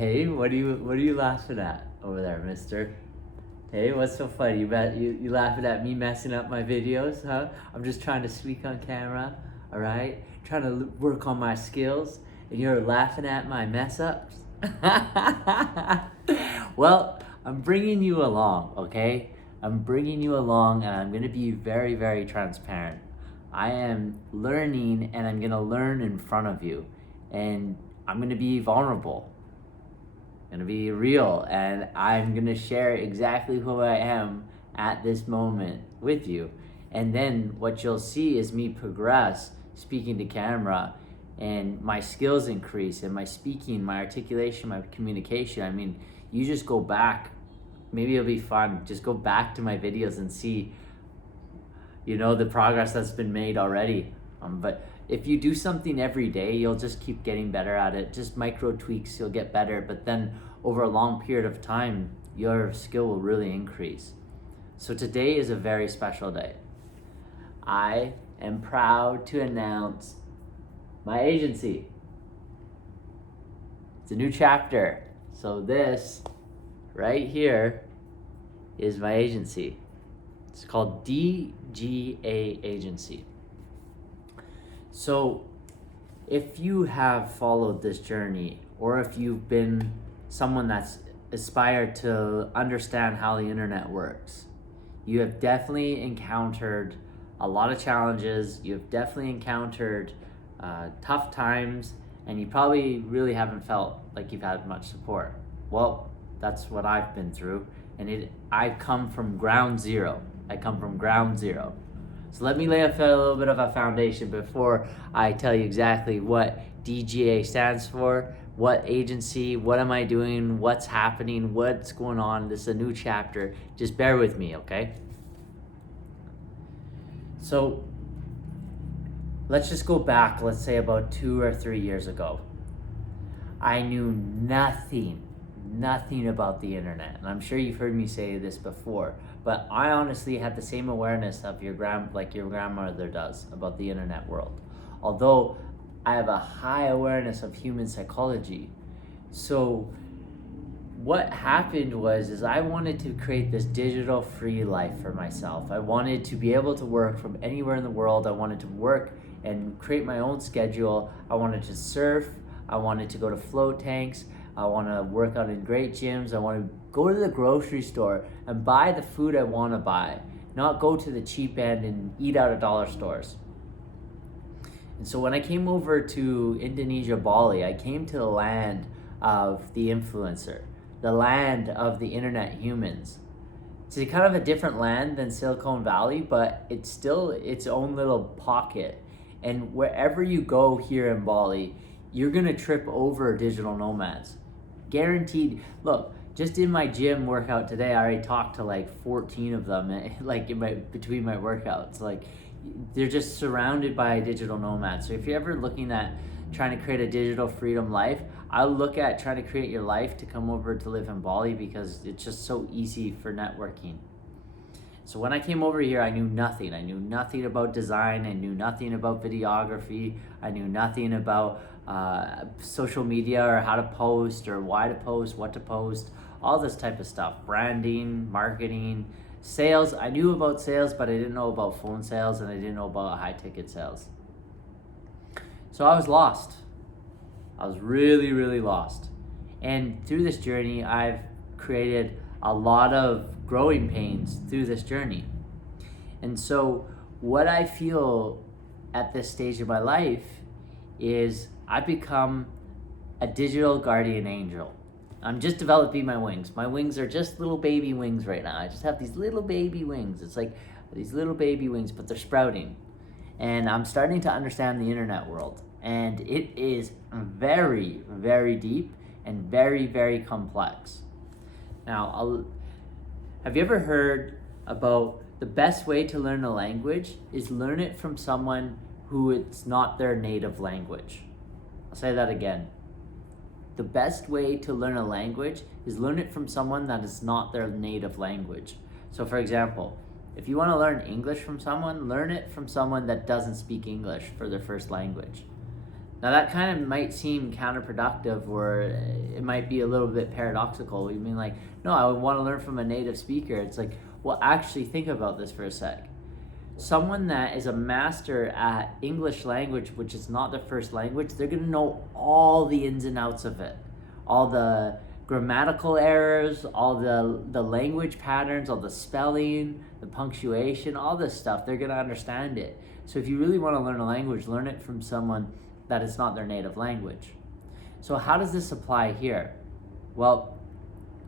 Hey, what are you laughing at over there, mister? Hey, what's so funny? You laughing at me messing up my videos, huh? I'm just trying to speak on camera, all right? Trying to work on my skills, and you're laughing at my mess ups? Well, I'm bringing you along, okay? I'm bringing you along, and I'm gonna be very, very transparent. I am learning, and I'm gonna learn in front of you, and I'm gonna be vulnerable. Gonna be real, and I'm gonna share exactly who I am at this moment with you. And then what you'll see is me progress speaking to camera, and my skills increase, and my speaking, my articulation, my communication. I mean, you just go back, maybe it'll be fun. Just go back to my videos and see, the progress that's been made already. But if you do something every day, you'll just keep getting better at it. Just micro tweaks, you'll get better. But then over a long period of time, your skill will really increase. So today is a very special day. I am proud to announce my agency. It's a new chapter. So this right here is my agency. It's called DGA Agency. So if you have followed this journey, or if you've been someone that's aspired to understand how the internet works, you have definitely encountered a lot of challenges. You've definitely encountered tough times, and you probably really haven't felt like you've had much support. Well, that's what I've been through, and I've come from ground zero. So let me lay a little bit of a foundation before I tell you exactly what DGA stands for, what agency, what am I doing, what's happening, what's going on. This is a new chapter. Just bear with me, okay? So let's just go back, let's say about 2 or 3 years ago. I knew nothing about the internet. And I'm sure you've heard me say this before, but I honestly had the same awareness of your grandmother does about the internet world. Although I have a high awareness of human psychology. So what happened was I wanted to create this digital free life for myself. I wanted to be able to work from anywhere in the world. I wanted to work and create my own schedule. I wanted to surf. I wanted to go to float tanks. I want to work out in great gyms. I want to go to the grocery store and buy the food I want to buy, not go to the cheap end and eat out of dollar stores. And so when I came over to Indonesia, Bali, I came to the land of the influencer, the land of the internet humans. It's kind of a different land than Silicon Valley, but it's still its own little pocket. And wherever you go here in Bali, you're gonna trip over digital nomads. Guaranteed. Look, just in my gym workout today, I already talked to like 14 of them, between my workouts. Like, they're just surrounded by digital nomads. So if you're ever looking at trying to create a digital freedom life, I look at trying to create your life to come over to live in Bali, because it's just so easy for networking. So when I came over here, I knew nothing. I knew nothing about design. I knew nothing about videography. I knew nothing about social media, or how to post, or why to post, what to post, all this type of stuff. Branding, marketing, sales. I knew about sales, but I didn't know about phone sales, and I didn't know about high ticket sales. So I was lost. I was really, really lost. And through this journey, I've created a lot of growing pains through this journey. And so what I feel at this stage of my life is I've become a digital guardian angel. I'm just developing my wings. My wings are just little baby wings right now. I just have these little baby wings. It's like these little baby wings, but they're sprouting. And I'm starting to understand the internet world. And it is very, very deep and very, very complex. Now, have you ever heard about the best way to learn a language is learn it from someone who it's not their native language? I'll say that again. The best way to learn a language is learn it from someone that is not their native language. So for example, if you want to learn English from someone, learn it from someone that doesn't speak English for their first language. Now that kind of might seem counterproductive, or it might be a little bit paradoxical. You mean like, no, I would want to learn from a native speaker. It's like, well, actually think about this for a sec. Someone that is a master at English language, which is not their first language, they're going to know all the ins and outs of it. All the grammatical errors, all the language patterns, all the spelling, the punctuation, all this stuff, they're going to understand it. So if you really want to learn a language, learn it from someone that is not their native language. So how does this apply here? Well,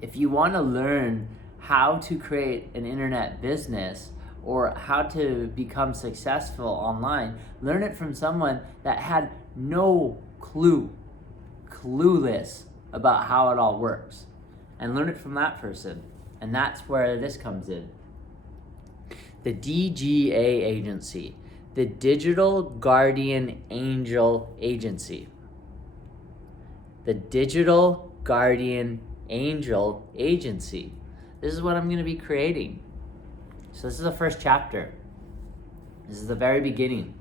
if you want to learn how to create an internet business or how to become successful online, learn it from someone that had no clueless about how it all works, and learn it from that person. And that's where this comes in. The DGA agency, the Digital Guardian Angel Agency. The Digital Guardian Angel Agency. This is what I'm going to be creating. So this is the first chapter. This is the very beginning.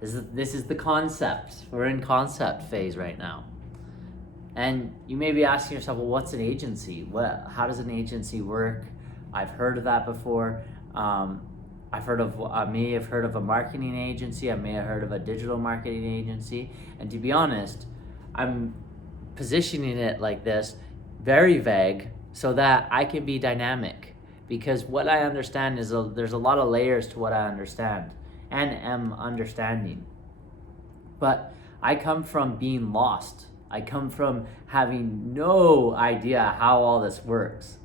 This is the concept. We're in concept phase right now. And you may be asking yourself, well, what's an agency? How does an agency work? I've heard of that before. I may have heard of a marketing agency. I may have heard of a digital marketing agency. And to be honest, I'm positioning it like this, very vague, so that I can be dynamic. Because what I understand is there's a lot of layers to what I understand and am understanding. But I come from being lost. I come from having no idea how all this works.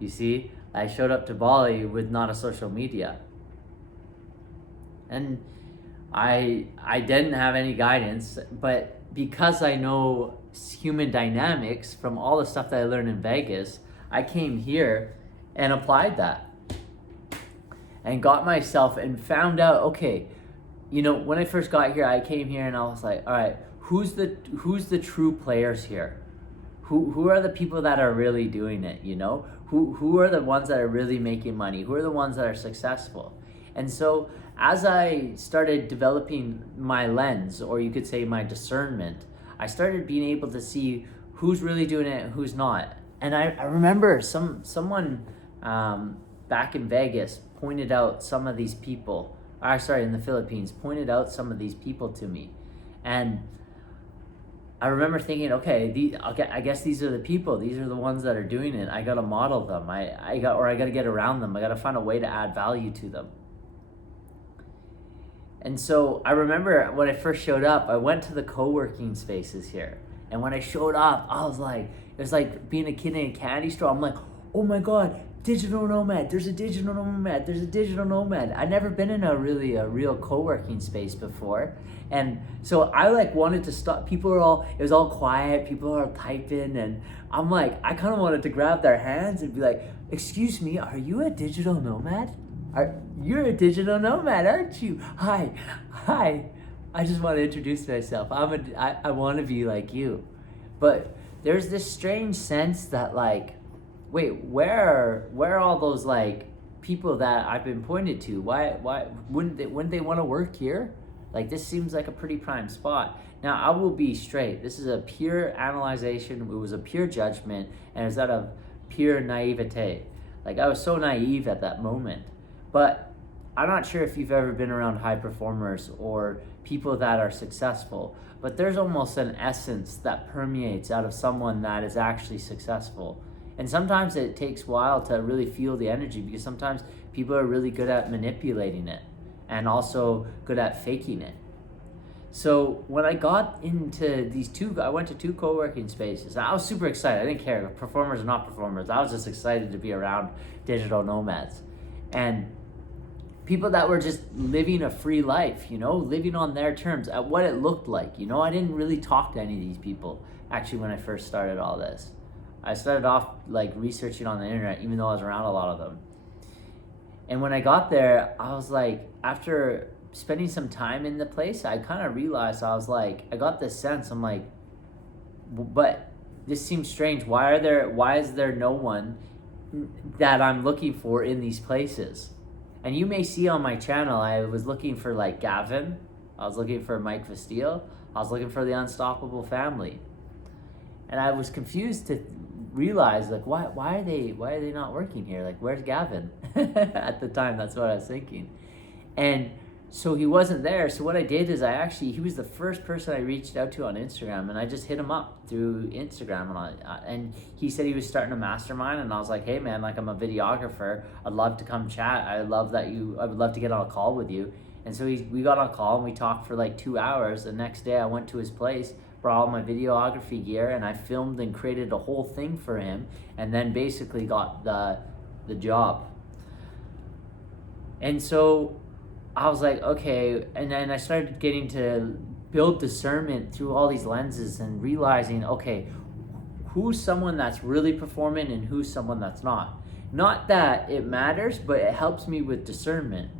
You see, I showed up to Bali with not a social media. And I didn't have any guidance, but because I know human dynamics from all the stuff that I learned in Vegas, I came here and applied that and got myself and found out, okay, when I first got here, I came here and I was like, all right, who's the true players here? Who are the people that are really doing it, Who are the ones that are really making money? Who are the ones that are successful? And so as I started developing my lens, or you could say my discernment, I started being able to see who's really doing it and who's not. And I remember someone back in Vegas pointed out some of these people, in the Philippines, pointed out some of these people to me. And I remember thinking, okay, I guess these are the people. These are the ones that are doing it. I got to model them. I got to get around them. I got to find a way to add value to them. And so I remember when I first showed up, I went to the co-working spaces here. And when I showed up, I was like, it was like being a kid in a candy store. I'm like, oh my God, digital nomad. There's a digital nomad. There's a digital nomad. I'd never been in a real co-working space before. And so I wanted to stop. It was all quiet. People are typing. And I'm like, I kind of wanted to grab their hands and be like, excuse me, are you a digital nomad? You're a digital nomad, aren't you? Hi. I just want to introduce myself. I want to be like you. But there's this strange sense that wait, where are all those people that I've been pointed to? Why wouldn't they want to work here? This seems like a pretty prime spot. Now I will be straight. This is a pure analyzation. It was a pure judgment, and it was out of pure naivete. I was so naive at that moment. But I'm not sure if you've ever been around high performers or people that are successful, but there's almost an essence that permeates out of someone that is actually successful. And sometimes it takes a while to really feel the energy, because sometimes people are really good at manipulating it and also good at faking it. So when I got into I went to 2 co-working spaces. I was super excited. I didn't care, performers or not performers. I was just excited to be around digital nomads. And people that were just living a free life, living on their terms, at what it looked like. I didn't really talk to any of these people, actually, when I first started all this. I started off researching on the internet, even though I was around a lot of them. And when I got there, I was like, after spending some time in the place, I kind of realized, I got this sense, I'm like, but this seems strange. Why is there no one that I'm looking for in these places? And you may see on my channel, I was looking for Gavin. I was looking for Mike Vestile. I was looking for the unstoppable family. And I was confused to realize, like, why are they not working here? Like, where's Gavin? At the time, that's what I was thinking. And so he wasn't there. So what I did is he was the first person I reached out to on Instagram, and I just hit him up through Instagram, and he said he was starting a mastermind, and I was like, hey man, like, I'm a videographer. I'd love to come chat. I would love to get on a call with you. And so we got on a call and we talked for like 2 hours. The next day I went to his place, brought all my videography gear, and I filmed and created a whole thing for him, and then basically got the job. And so I was like, okay, and then I started getting to build discernment through all these lenses and realizing, okay, who's someone that's really performing and who's someone that's not. Not that it matters, but it helps me with discernment.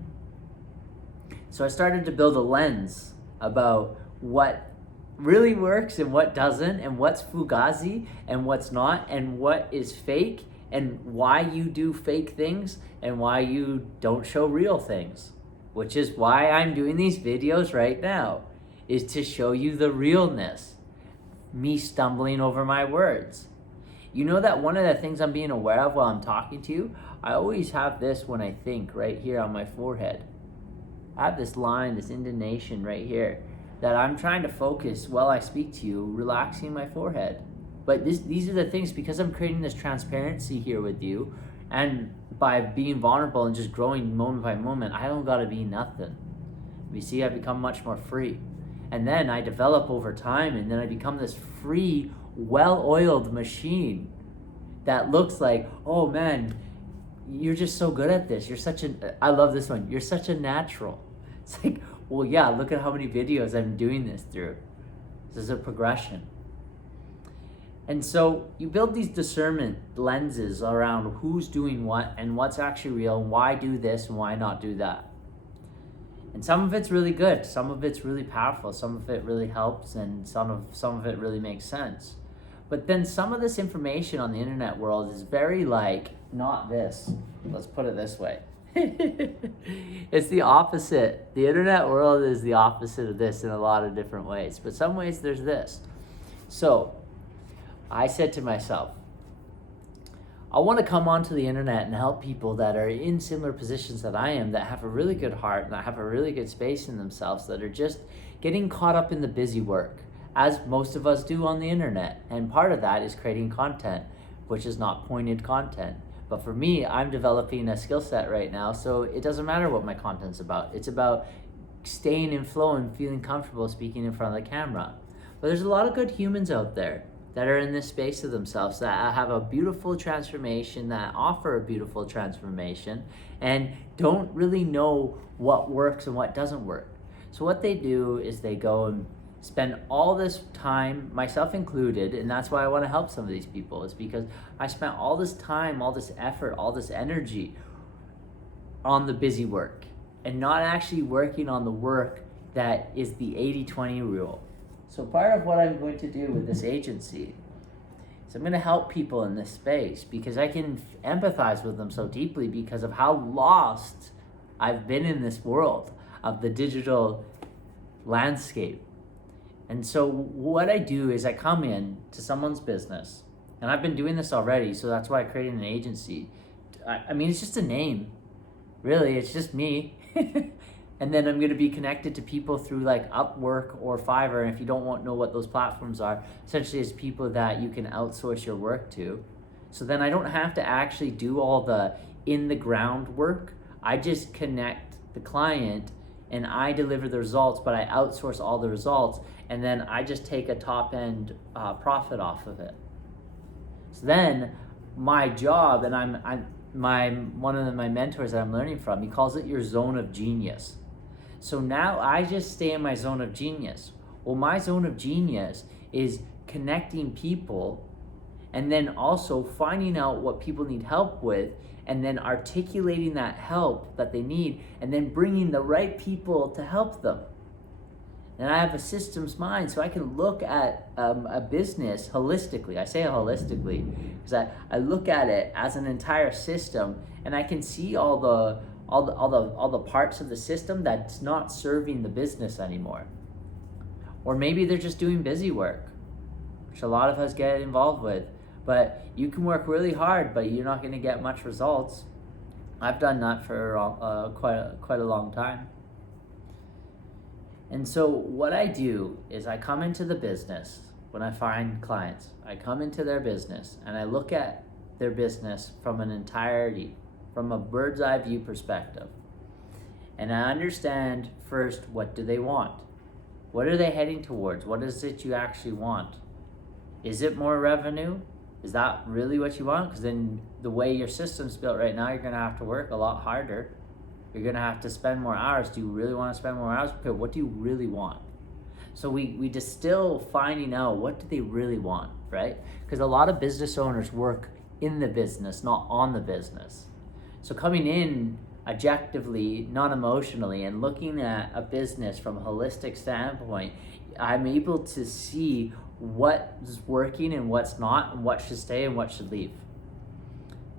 So I started to build a lens about what really works and what doesn't, and what's fugazi and what's not, and what is fake, and why you do fake things and why you don't show real things. Which is why I'm doing these videos right now, is to show you the realness. Me stumbling over my words. You know that one of the things I'm being aware of while I'm talking to you, I always have this when I think right here on my forehead. I have this line, this intonation right here, that I'm trying to focus while I speak to you, relaxing my forehead. But these are the things, because I'm creating this transparency here with you, and by being vulnerable and just growing moment by moment, I don't gotta be nothing. You see, I become much more free. And then I develop over time, and then I become this free, well-oiled machine that looks like, oh man, you're just so good at this. I love this one. You're such a natural. It's like, well, yeah, look at how many videos I'm doing this through. This is a progression. And so you build these discernment lenses around who's doing what and what's actually real, and why do this and why not do that. And some of it's really good, some of it's really powerful, some of it really helps, and some of it really makes sense. But then some of this information on the internet world is very like, not this. Let's put it this way. It's the opposite. The internet world is the opposite of this in a lot of different ways. But some ways there's this. So I said to myself, I want to come onto the internet and help people that are in similar positions that I am, that have a really good heart and that have a really good space in themselves, that are just getting caught up in the busy work, as most of us do on the internet. And part of that is creating content, which is not pointed content. But for me, I'm developing a skill set right now, so it doesn't matter what my content's about. It's about staying in flow and feeling comfortable speaking in front of the camera. But there's a lot of good humans out there that are in this space of themselves, that have a beautiful transformation, that offer a beautiful transformation, and don't really know what works and what doesn't work. So what they do is they go and spend all this time, myself included, and that's why I want to help some of these people, is because I spent all this time, all this effort, all this energy on the busy work, and not actually working on the work that is the 80-20 rule. So part of what I'm going to do with this agency is I'm going to help people in this space, because I can empathize with them so deeply because of how lost I've been in this world of the digital landscape. And so what I do is I come in to someone's business, and I've been doing this already, so that's why I created an agency. I mean, it's just a name. Really, it's just me. And then I'm going to be connected to people through like Upwork or Fiverr. And if you don't know what those platforms are, essentially it's people that you can outsource your work to. So then I don't have to actually do all the in the ground work. I just connect the client and I deliver the results, but I outsource all the results. And then I just take a top end profit off of it. So then my job, and one of my mentors that I'm learning from, he calls it your zone of genius. So now I just stay in my zone of genius. Well, my zone of genius is connecting people, and then also finding out what people need help with, and then articulating that help that they need, and then bringing the right people to help them. And I have a systems mind, so I can look at a business holistically. I say holistically because I look at it as an entire system, and I can see all the parts of the system that's not serving the business anymore. Or maybe they're just doing busy work, which a lot of us get involved with. But you can work really hard, but you're not going to get much results. I've done that for quite a long time. And so what I do is I come into the business when I find clients. I come into their business and I look at their business from an entirety, from a bird's eye view perspective. And I understand first, what do they want? What are they heading towards? What is it you actually want? Is it more revenue? Is that really what you want? Because then the way your system's built right now, you're going to have to work a lot harder. You're going to have to spend more hours. Do you really want to spend more hours? Okay, what do you really want? So we distill finding out, what do they really want, right? Because a lot of business owners work in the business, not on the business. So coming in objectively, not emotionally, and looking at a business from a holistic standpoint, I'm able to see what's working and what's not, and what should stay and what should leave.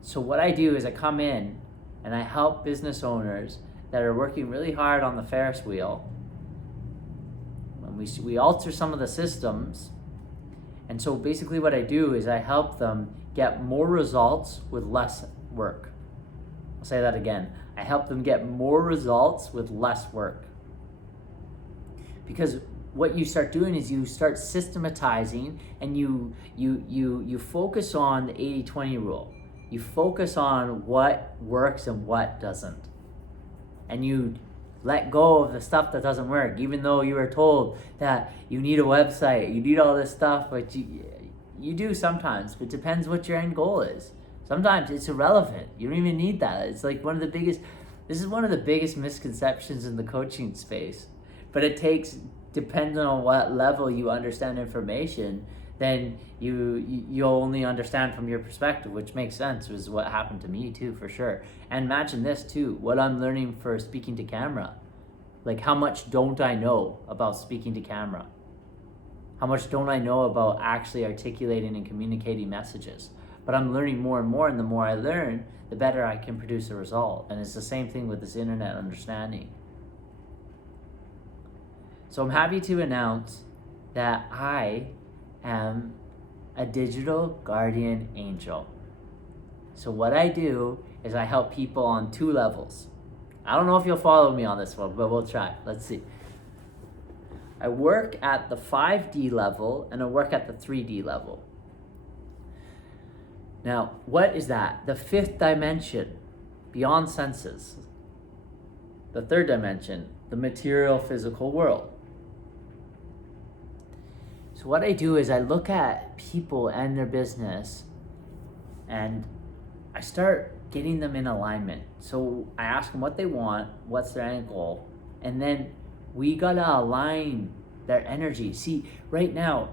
So what I do is I come in and I help business owners that are working really hard on the Ferris wheel. And we alter some of the systems. And so basically what I do is I help them get more results with less work. I'll say that again. I help them get more results with less work. Because what you start doing is you start systematizing, and you focus on the 80-20 rule. You focus on what works and what doesn't. And you let go of the stuff that doesn't work, even though you were told that you need a website, you need all this stuff, but you do sometimes, but it depends what your end goal is. Sometimes it's irrelevant. You don't even need that. It's like this is one of the biggest misconceptions in the coaching space. But it takes, depending on what level you understand information, then you only understand from your perspective, which makes sense, was what happened to me too, for sure. And imagine this too, what I'm learning for speaking to camera. Like, how much don't I know about speaking to camera? How much don't I know about actually articulating and communicating messages? But I'm learning more and more, and the more I learn, the better I can produce a result. And it's the same thing with this internet understanding. So I'm happy to announce that I am a digital guardian angel. So what I do is I help people on 2 levels. I don't know if you'll follow me on this one, but we'll try. Let's see. I work at the 5D level and I work at the 3D level. Now, what is that? The 5th dimension, beyond senses. The 3rd dimension, the material physical world. So what I do is I look at people and their business and I start getting them in alignment. So I ask them what they want, what's their end goal, and then we gotta align their energy. See, right now,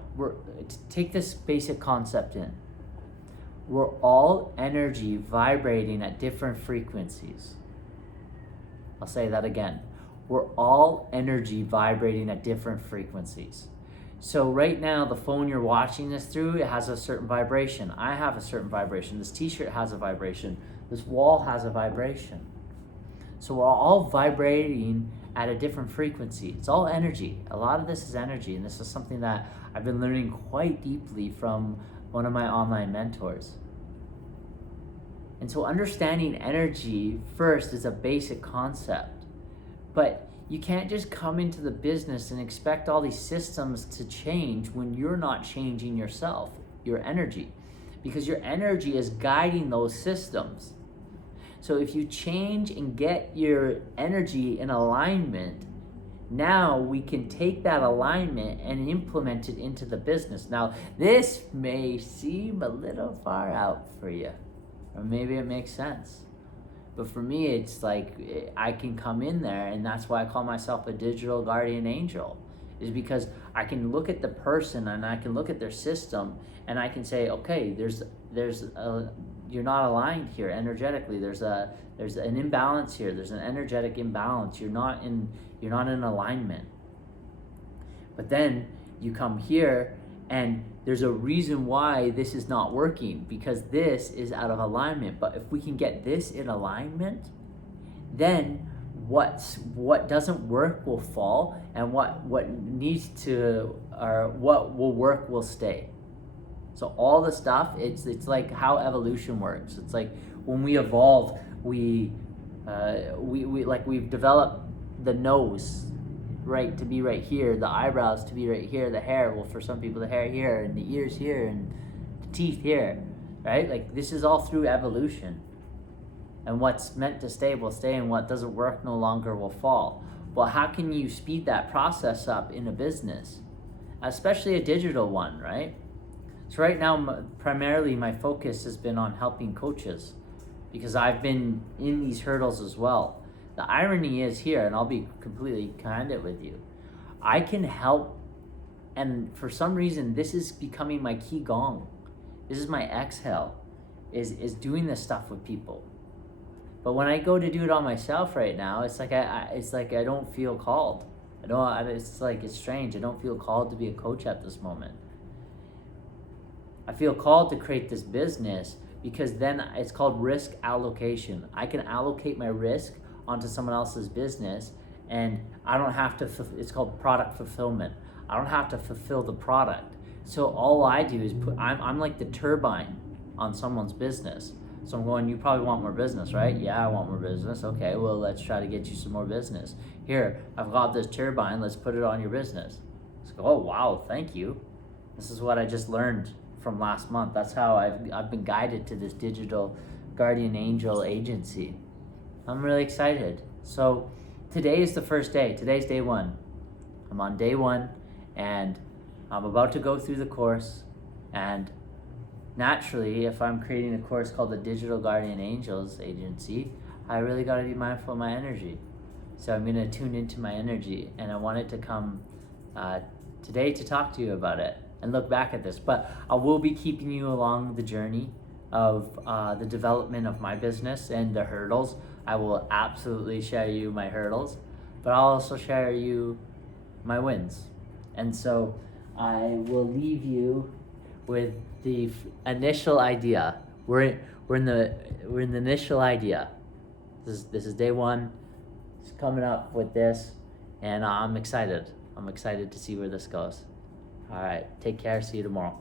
take this basic concept in. We're all energy vibrating at different frequencies. I'll say that again. We're all energy vibrating at different frequencies. So right now, the phone you're watching this through, it has a certain vibration. I have a certain vibration. This t-shirt has a vibration. This wall has a vibration. So we're all vibrating at a different frequency. It's all energy. A lot of this is energy, and this is something that I've been learning quite deeply from one of my online mentors. And so understanding energy first is a basic concept, but you can't just come into the business and expect all these systems to change when you're not changing yourself, your energy, because your energy is guiding those systems. So if you change and get your energy in alignment, now we can take that alignment and implement it into the business. Now, this may seem a little far out for you, or maybe it makes sense. But for me, it's like I can come in there, and that's why I call myself a digital guardian angel, is because I can look at the person and I can look at their system and I can say, okay, you're not aligned here energetically. There's an imbalance here. There's an energetic imbalance. You're not in alignment. But then you come here and there's a reason why this is not working, because this is out of alignment. But if we can get this in alignment, then what doesn't work will fall, and what needs to, or what will work will stay. So all the stuff, it's like how evolution works. It's like when we evolve, we like we've developed the nose right to be right here, the eyebrows to be right here, the hair, well, for some people the hair here, and the ears here, and the teeth here, right? Like this is all through evolution. And what's meant to stay will stay, and what doesn't work no longer will fall. Well, how can you speed that process up in a business, especially a digital one, right? So right now, primarily my focus has been on helping coaches, because I've been in these hurdles as well. The irony is here, and I'll be completely candid with you, I can help, and for some reason this is becoming my qigong. This is my exhale, is doing this stuff with people. But when I go to do it on myself right now, it's like I don't feel called. It's strange. I don't feel called to be a coach at this moment. I feel called to create this business because then it's called risk allocation. I can allocate my risk onto someone else's business, and I don't have to, it's called product fulfillment. I don't have to fulfill the product. So all I do is I'm like the turbine on someone's business. So I'm going, you probably want more business, right? Yeah, I want more business. Okay, well, let's try to get you some more business. Here, I've got this turbine, let's put it on your business. Let's go, oh, wow, thank you. This is what I just learned from last month. That's how I've been guided to this digital guardian angel agency. I'm really excited. So today is the first day. Today's day one. I'm on day one, and I'm about to go through the course, and naturally, if I'm creating a course called the Digital Guardian Angels Agency, I really got to be mindful of my energy. So I'm going to tune into my energy, and I wanted to come today to talk to you about it and look back at this. But I will be keeping you along the journey of the development of my business and the hurdles. I will absolutely share you my hurdles, but I'll also share you my wins. And so I will leave you with the initial idea. We're in the initial idea. This is day one. It's coming up with this, and I'm excited. I'm excited to see where this goes. All right, take care. See you tomorrow.